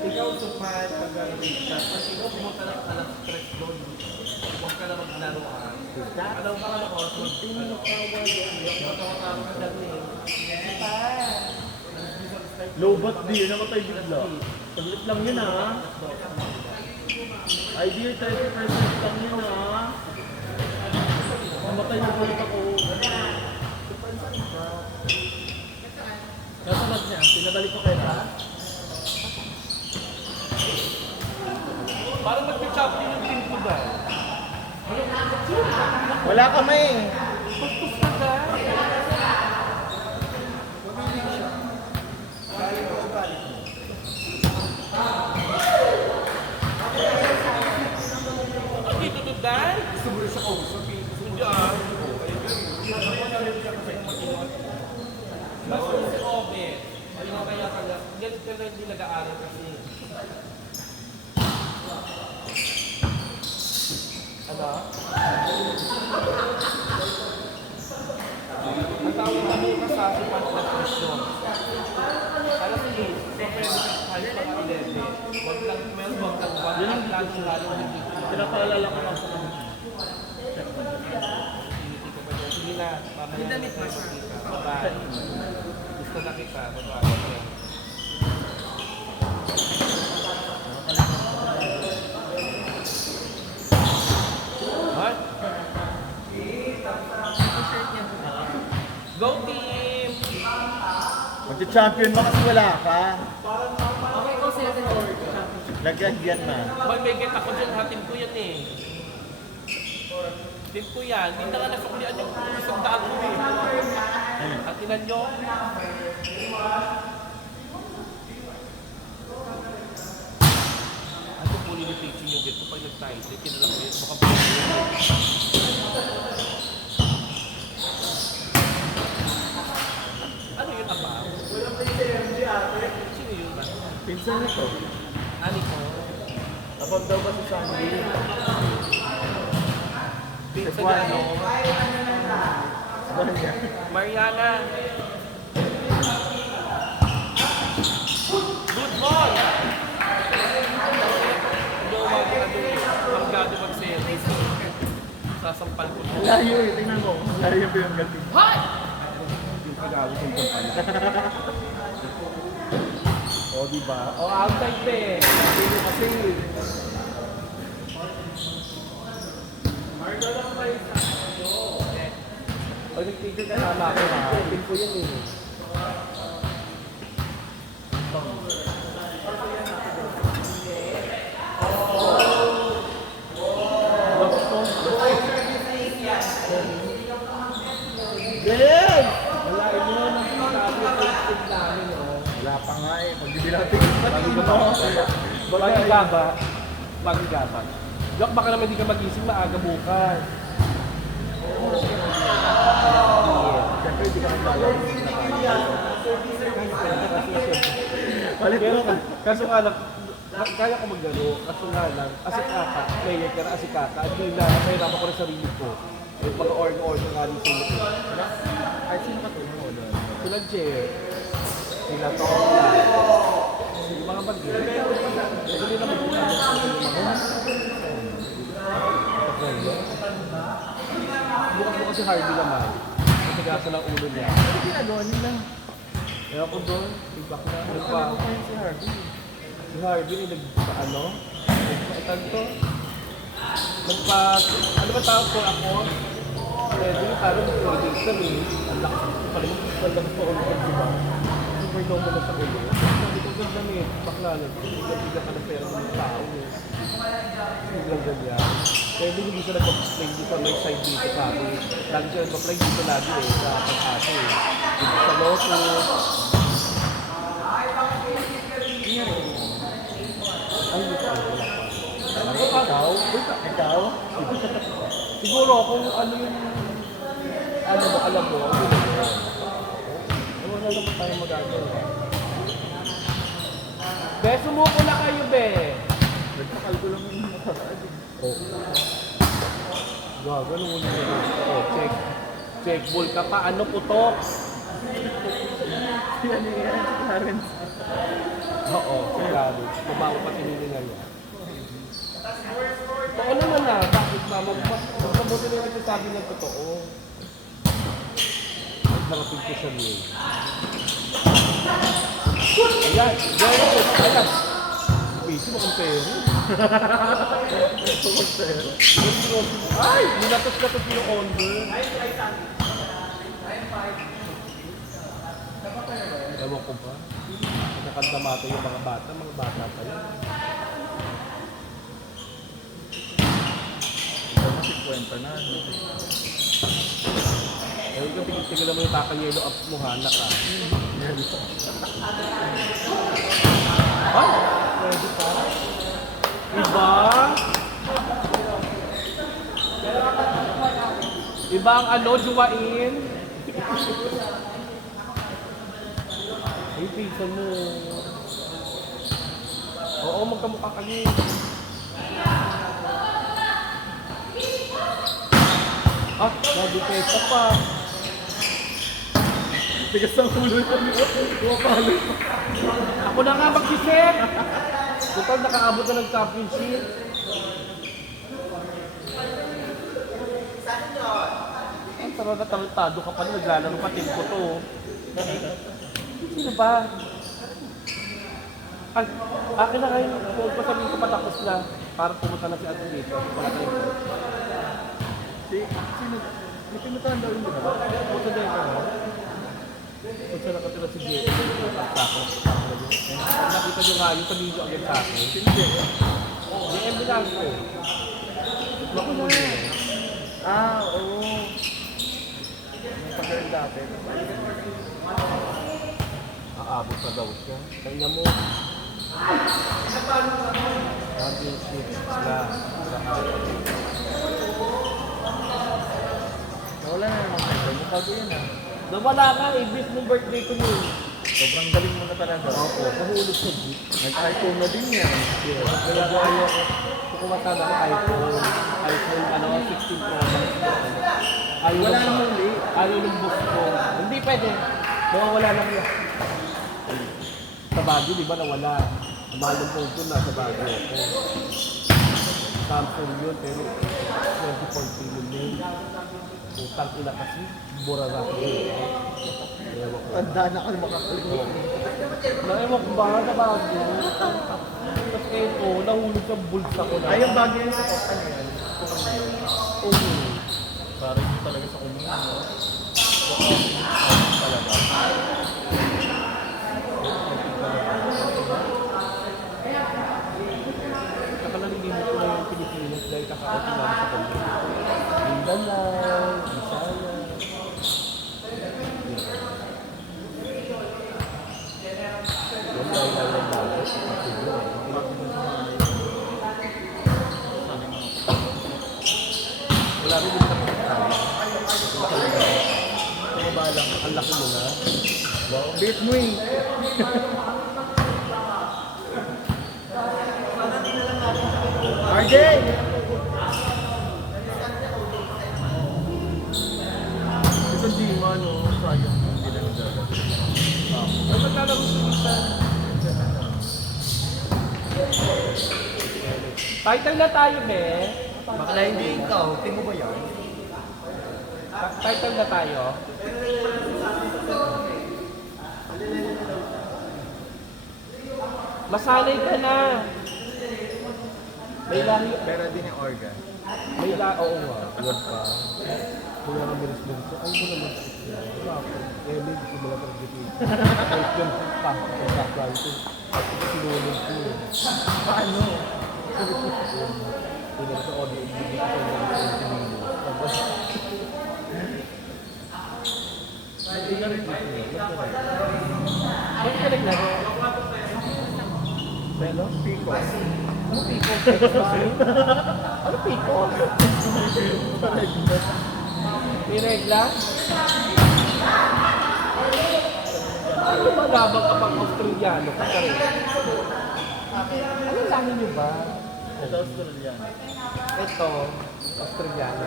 Ikaw suman pag-arwit ka. Pag ikaw pumunta ng alas 3 doon, huwag ka na maglaruan. Alam ka na ako, Lobat di, namatay bigla. Saglit lang yun ah. Idea 30% lang yun ah. Namatay na ulit ako. Nasunod niya, pinabalik ko kayo. parang mag-champion yung team ko ba? Wala kami. Kuskus ka ba? Ang dito to dahil? Gusto mo rin siya kausap eh. Hindi ah. Mas si Obe. Ayun nga kaya kaya. Ganit ka na hindi nag-aaral kasi. Ano? Ang tawag na mo sa ating panagpresyon. Alam mo yun, so pwede ka kahit mga 11. Huwag lang 12, huwag lang 1. Yan ang lalo hindi. Pinapaalala ko lang sa kanya. Sige na, mamaya na tayo magkita. Bye-bye. Gusto na kita. Bye-bye. What? Go team! Magka-champion ba kasi wala ka? Okay ko sila din or Lagyan yan na. Boy, may get ako dyan ha. Team ko yan eh. Team ko yan. Hindi na nga nasuklian yung isang daan ko eh. At ilan nyo? Ano po nilipicture yung get ko pag nag-tight? Kinalang ko yun. Baka po ano yun apa? Sino yun ba? Pinsan na to. Ani ko? Abang daw ba si Sandy? Pinsan niya ano? Abang niya. Mariana. Good ball! Hindi ako mag-gado mag-service. Sasampal ko. Layo eh, tingnan mo. Layo yung pinanggating. Hi! Yung pag-awit yung kampanya. O, diba? O, outside eh. Sabi mo kasi. Margo lang ba yung pag nag-tigil ka tama ako ha. Pin ko yun eh. Ganyan! Wala, ino nang sinabi yung team namin oh. Wala pa nga eh. Magbibilating. Bagong gaba. Bagong gaba. Dok, baka naman di ka magising maaga bukas. Siyempre, hindi ka naglalaro. Palit mo ka. Kaso nga lang, kaya ko maglaro. Kaso nga lang, asikata, player ka na asikata. At yun na, mahirap ako rin sarili ko. Yung pag-order nga rin sila. Ay, sino ka tulong mo doon? Sila Jer. Sila Tola. Yung mga bagyo. Hindi naman yung mga bukas mo kasi Harvey naman. Matigasan ang ulo niya. Ano ginagawa nila? Kaya ako doon, feedback na. Ano pa? Ano pa yun si Harvey? Si Harvey, nagpa-ano? Nagpa-itan to? Ano ba tawag ko ako? Pwede, parang mag-project kami. Ang lakas pa ulo ko, diba? Super low mo na sa ulo. Sabi ko, ganda niya, bakla na. Bigla ka ng pera ng mga tao. Biglang ganyan. Kaya hindi siya nag-explain dito sa may side dito sa akin. Lagi siya nag-apply dito lagi eh, sa pag-ate eh. Dito sa Lotus. Ay, dito wala pa. Ikaw? Ikaw? Siguro kung ano yung alam mo, wala naman tayo magagawa. Be, sumuko na kayo, be! Nagpakal ko lang yung nakaraan. Oh. Gago, ano muna yun? Oh, check. Check ball ka pa. Ano putok? ano yan, Clarence. Oo, sigurado. Babago pa tinilingan niya. Totoo naman na, bakit ba? Magpabuti na yung nagsasabi ng totoo. Narating ko siya niya. Ayan, ayan. Busy mo kang pero. Ay, nilatos-latos yung onder. Ewan ko ba? Nakandamata yung mga bata pa yun. Ito kasi kwenta na. Ewan ko, tigil-tigil mo yung takal-yellow ups mo, hanak ah. Ay, pwede pa. Iba? Iba ang ano, juwain? Ay, pizza mo. Oo, magkamukha kami. Ah, nagdipesa pa. Tigas ng ulo yun. Pumapalo. Ako na nga mag-set. Total, nakaabot na ng championship. Ang taro na talentado ka pa na naglalaro pa team ko to. Sino ba? Ay, akin na ngayon. Kung sabihin ko patapos na, para pumunta na si Ate dito. Wala tayo. Sino? May pinatanda rin ba? Pumunta din ka mo. Kung saan nakatira si Jay, ako. Nakita nyo nga yung pag-video agad sa akin. Hindi. JM lang ko. Bakit mo yun? Oo. May pag-girl dati. Aabot na daw siya. Kanya mo. Championship na. Nawala na naman kayo. Mukha ko yun ah. Nawala ka, ibig mong birthday ko yun. Sobrang galing mo na talaga. Opo, nahulog sa jeep. Nag-iPhone na din yan. Kaya ko ayaw ko. Kukumata na ng iPhone, ano, 16 Pro Max. Ayaw Wala ng- nang muli. Ayaw ng book ko. Hindi pwede. Mawawala lang yan. Sa Baguio, di ba, nawala. Ang mahal ng phone ko na sa Baguio. Samsung yun, pero 2014 yun yun. Utang ina kasi, bura na ako yun. Ewan ko. Tanda na ka na makakalimut. Ewan ko ba, sa Baguio. Tapos eto, nahulog sa bulsa ko na. Ay, yung bagay yun sa ano yan? Oo. Parang yun talaga sa kumungan, no? Talaga. Nakalalimot ko na yung Pilipinas dahil kakauti namin sa kanya. Mindanao, Bisaya. Yan dahil lang ng bago. Wala rin yung kapitay. Tumaba lang. Ang laki mo na. Wow. Bait mo eh. RJ! Ito Gima, no? Sayang. Hindi na nagdala. Ay, maglalaro sa isa. Title na tayo, be. Bakla hindi ikaw. Tingin mo ba yan? Title na tayo. Masanay ka na. May lahi. Pero din yung organ. May lahi. Oo nga. Wag pa. Kaya nga bilis-bilis. Ay, mo naman. Wala ako. Eh, may simula pa rin dito. Ay, yun. Pasok ko sa kwanto. Sinulog ko. Paano? Tinag sa audio. Bigay ko sa sinulog. Tapos, Hindi na rin. bakit ka naglaro? Pero? Pico. Ano pico? Ano pico? May regla? Ano ba labang kapag Australiano ka rin? Ano lahi niyo ba? Ito Australian. Ito, Australiano.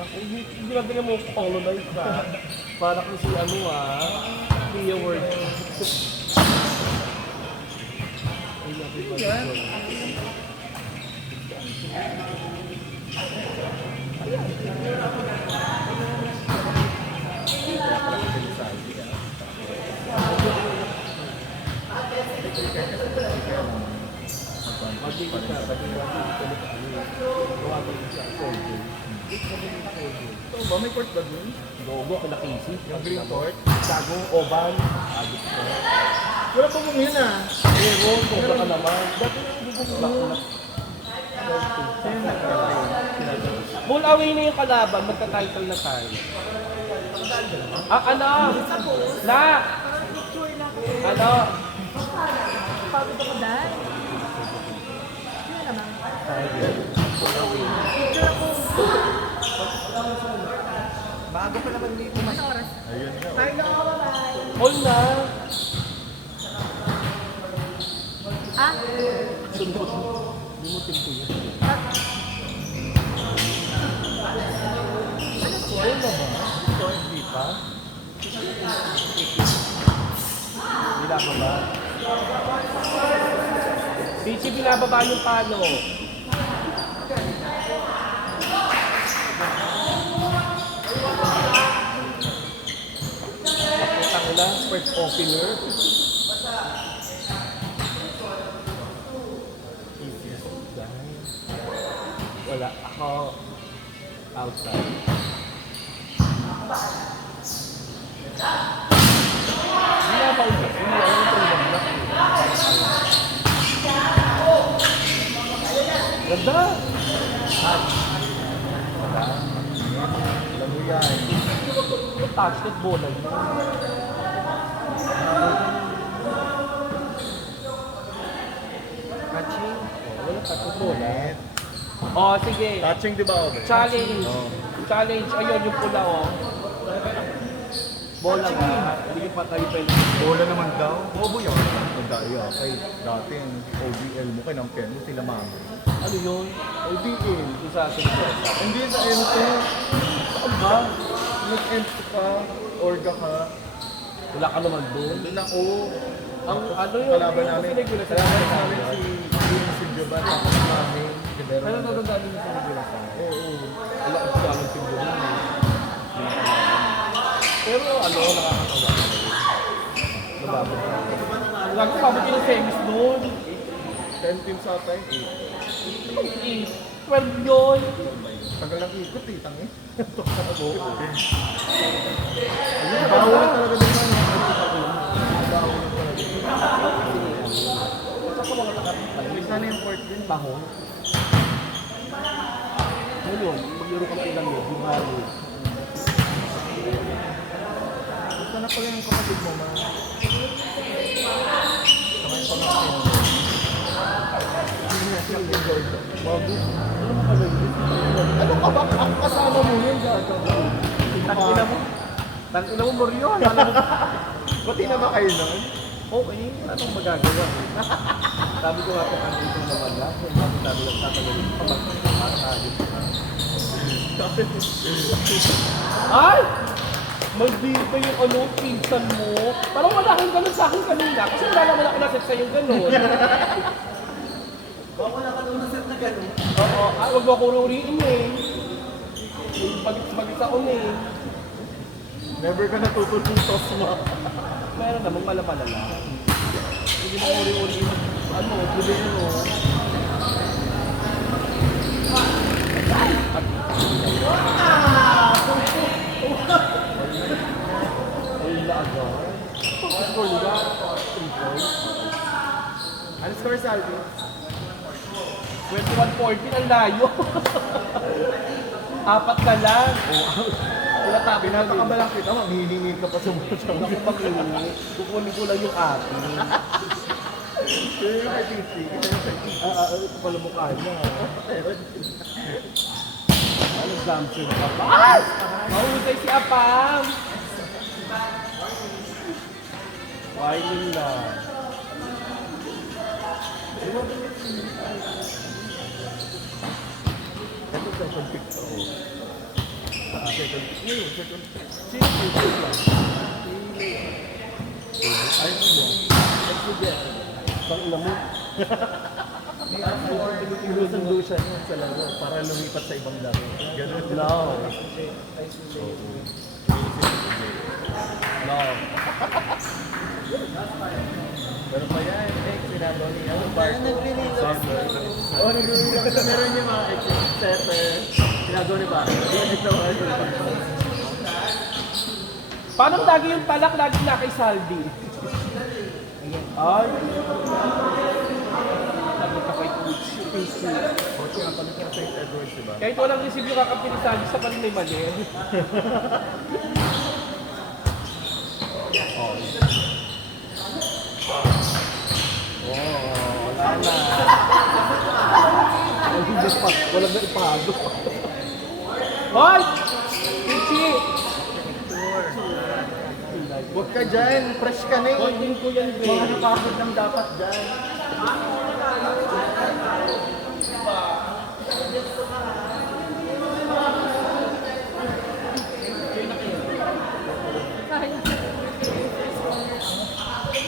Grabe nga mo colonize ha. Para kung si ano Clea word. Ay, natin ba Yan. Magiging siya, magiging siya, Ito ba? May court ba dun? Gogo, kinakisi. Yung green court? Gago, oban. Agos ko. Wala pa mong yun ah. Pero, sobra ka naman. Dati na gugulo. Sino nag-play? Ball away na yung kalaban, magka-title na tayo. Ano? Na! Ano? Pagod ako dahil. Sino naman? Picture ako. Bago pa naman dito. Ano oras? Ayun nga. Hello, bye-bye. Ball na! Ah? Sunod. Hindi mo tinto yun. Ball na ba? Hindi pa? Bila ko ba? Pichi, binababa yung palo. Kaputang na, first opener. Wala, ako outside. Hindi na pa ulit. Hindi na ulit. Ganda! Alam mo yan. Touch that bola yun. Catching. Wala touch that bola. Oh, sige. Touching di ba ako? Challenge. Challenge. Ayun, yung pula, oh. Bola nga. Hindi pa tayo pwede. Bola naman daw. Bobo yun. Dahil kay dati yung OBL mo kay ng pen mo sila mama. Ano yun? LBL. Yung sa akin. Hindi sa M2. Saan ba? Nag-M2 ka. Orga ka. Wala ka naman doon. Doon ako. Ang ano yun? Kalaban namin. Kalaban namin si Jovan. Tapos namin. Si Vero. Ano natandaan niyo sa regulasyon? Oo. Wala ko sa amin siguro. Pero ano, nakakatawa. Nababot. Wala ko mabot yung semis doon. 10 teams ata yun. 12 yun. Tagal lang ikot eh. Tangi. Oo. Bawal na talaga din man. Bawal na talaga. Saka mga nakapit. Sana yung court din. Tahong. Ngayon, maglaro ka ng ilang yun. Yung halo. Sana pala yung kapatid mo ma. Saka yung pamangkin. Hindi na siya yung Jordan. Bago. Ano mo pala yun? Ano ka ba? Ang kasama mo yun, Jaga. Tangina mo. Tangina mo, Morion. Alam mo. Pati na ba kayo nun? Okay, anong magagawa? Sabi ko nga kung andito naman lang. Kung sabi lang tatagalin ko. Pamagkakakagin. Ay! Maldito yung ano, pinsan mo. Parang malakang ganun sa akin kanina. Kasi wala naman ako naset sa'yo ganun. Baka wala ka daw na set na gano'n. Oo, huwag mo ako ruriin eh. Bagit-bagit ako eh. Never ka natututos ma. Meron namang malapalala. Hindi mo uri-uri ano, buli ano. Ay, laaga. Score nila. 3 points. Ano score Salvi? 21-14, ang layo. Apat na lang. Tinatabi na Pinapakabalang kita, manghihingi ka pa sa mga Ako makinig. Kukunin ko lang yung akin. Kaya yung kay PC. Ito pala mukha niya. Ano Zamson ka ba? Ay! Mahusay si Apam! Wiling na. Ito second pick to. Second. Ngayon, second. Chile lang. Ayos mo. Sige. Pang ina mo. Inusundo siya niya sa laro para lumipat sa ibang laro. Ganun. No. No. Pero pa yan, sinado ni ano, Bart. Oh, nag-release. Meron yung mga setter. Sinado ni Bart. Paano lagi yung talak lagi na kay Saldi? Ay. Lagi ka kay Coach. Coach yung palit ng St. Edwards, diba? Kahit walang receive yung kakampi ni Saldi, sa paling may mali. Wala na. Walang na ipago. Hoy! Pichi! Huwag ka dyan, fresh ka na eh. Hoy, din ko yan, Mga babe. napagod lang dapat dyan.